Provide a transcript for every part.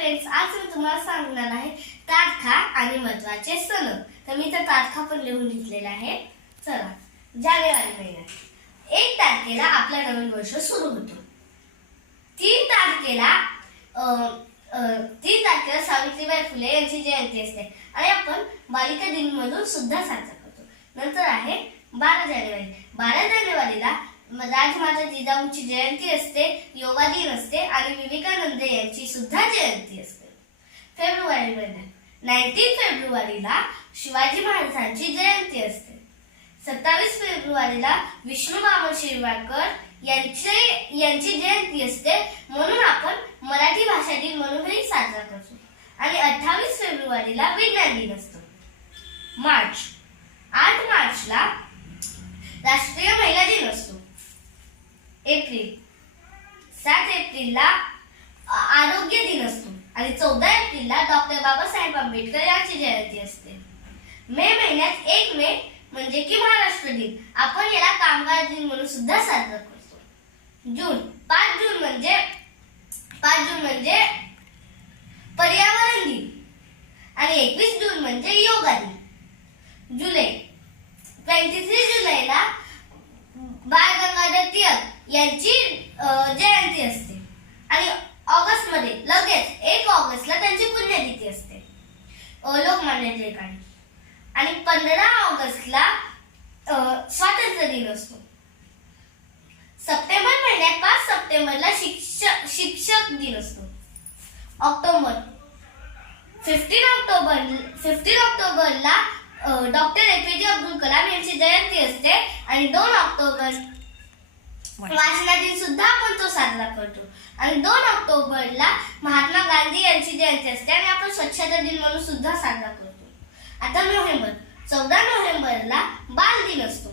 Friends, आज मी तुम्हाला सांगणार आहे तारखा आणि महत्त्वाचे सण. तर मी तर तारखा पण लिहून घेतलेल्या आहे. चला, जानेवारी महिना 1 तारखेला आपला नवीन वर्ष सुरू होतो. 3 तारखेला 3 तारखेला सावित्रीबाई फुले यांची जयंती असते आणि आपण बालिका दिन म्हणून सुद्धा साजरा करतो. नंतर आहे 12 जानेवारी. 12 जानेवारीला राजमाता जिजाऊंची जयंती असते, योगा दिन असते आणि विवेकानंद यांची सुद्धा जयंती असते. फेब्रुवारी महिन्यात 19 फेब्रुवारीला शिवाजी महाराजांची जयंती असते. 27 फेब्रुवारीला विष्णू बाबा शिरवाडकर यांची जयंती असते, म्हणून आपण मराठी भाषा दिन म्हणूनही साजरा करतो. आणि 28 फेब्रुवारीला विज्ञान दिन असतो. 8 मार्चला राष्ट्रीय महिला दिन असतो. 7 एप्रिलला आरोग्य दिन असतो आणि 14 एप्रिलला डॉक्टर बाबासाहेब आंबेडकर यांची जयंती असते. मे महिन्यात 1 मे म्हणजे की महाराष्ट्र दिन, आपण याला कामगार दिन म्हणून सुद्धा साजरा करतो. 5 जून म्हणजे पर्यावरण दिन आणि 21 जून म्हणजे योगा दिन. 23 जुलैला बाळ गंगाधर टिळक यांची जयंती असते आणि ऑगस्ट मध्ये लगेच 1 ऑगस्टला त्यांची पुण्यतिथी असते, लोकमान्य टिळकांची. आणि 15 ऑगस्टला स्वातंत्र्य दिन असतो. सप्टेंबर महिन्यात 5 सप्टेंबरला शिक्षक दिन असतो. 15 ऑक्टोबरला डॉक्टर APJ अब्दुल कलाम यांची जयंती असते आणि 2 ऑक्टोबर वाचना दिन सुद्धा आपण तो साजरा करतो. आणि 2 ऑक्टोबरला महात्मा गांधी यांची जयंती असते आणि आपण स्वच्छता दिन म्हणून सुद्धा साजरा करतो. आता 14 नोव्हेंबरला बाल दिन असतो.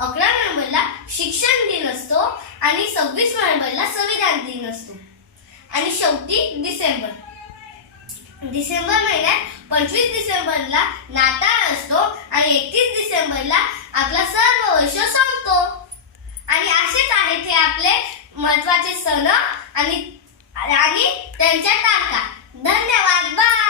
11 नोव्हेंबरला शिक्षण दिन असतो आणि 26 नोव्हेंबरला संविधान दिन असतो. आणि शेवटी डिसेंबर महिन्यात 25 डिसेंबरला नाताळ असतो आणि 31 डिसेंबरला आपला सर्व वर्ष संपतो. आणि असेच आहेत हे आपले महत्त्वाचे सण आणि त्यांच्या तारखा. धन्यवाद. बाय.